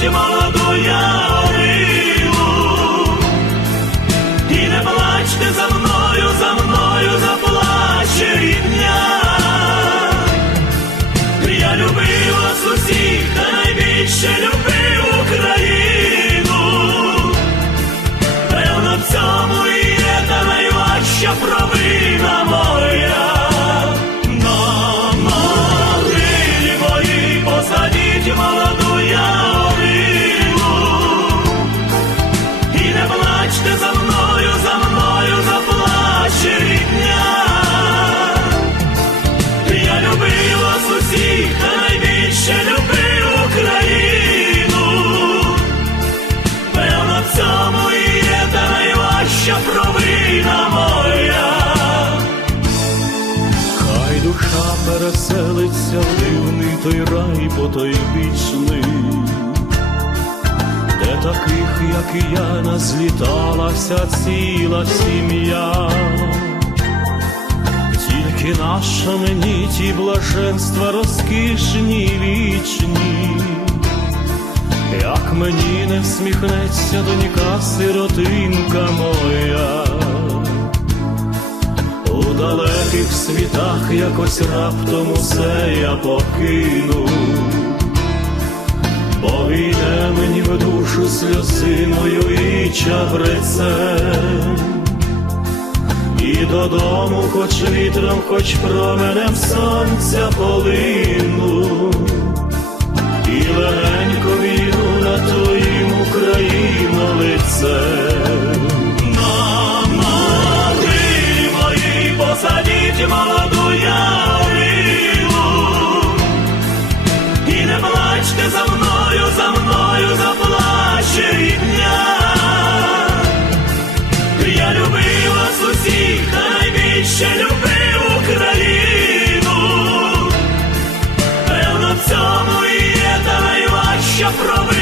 de Maldoião. Душа переселиться в дивний той рай потойбічний, де таких, як і я, назліталася ціла сім'я. Тільки наша мені ті блаженства розкішні вічні, як мені не всміхнеться донька сиротинка світах якось раптом усе я покину, бо війне мені в душу сльозиною і чабрецем. І додому, хоч вітром, хоч променем сонця полину, і легенько війну на твоїм Україну лице. що прови.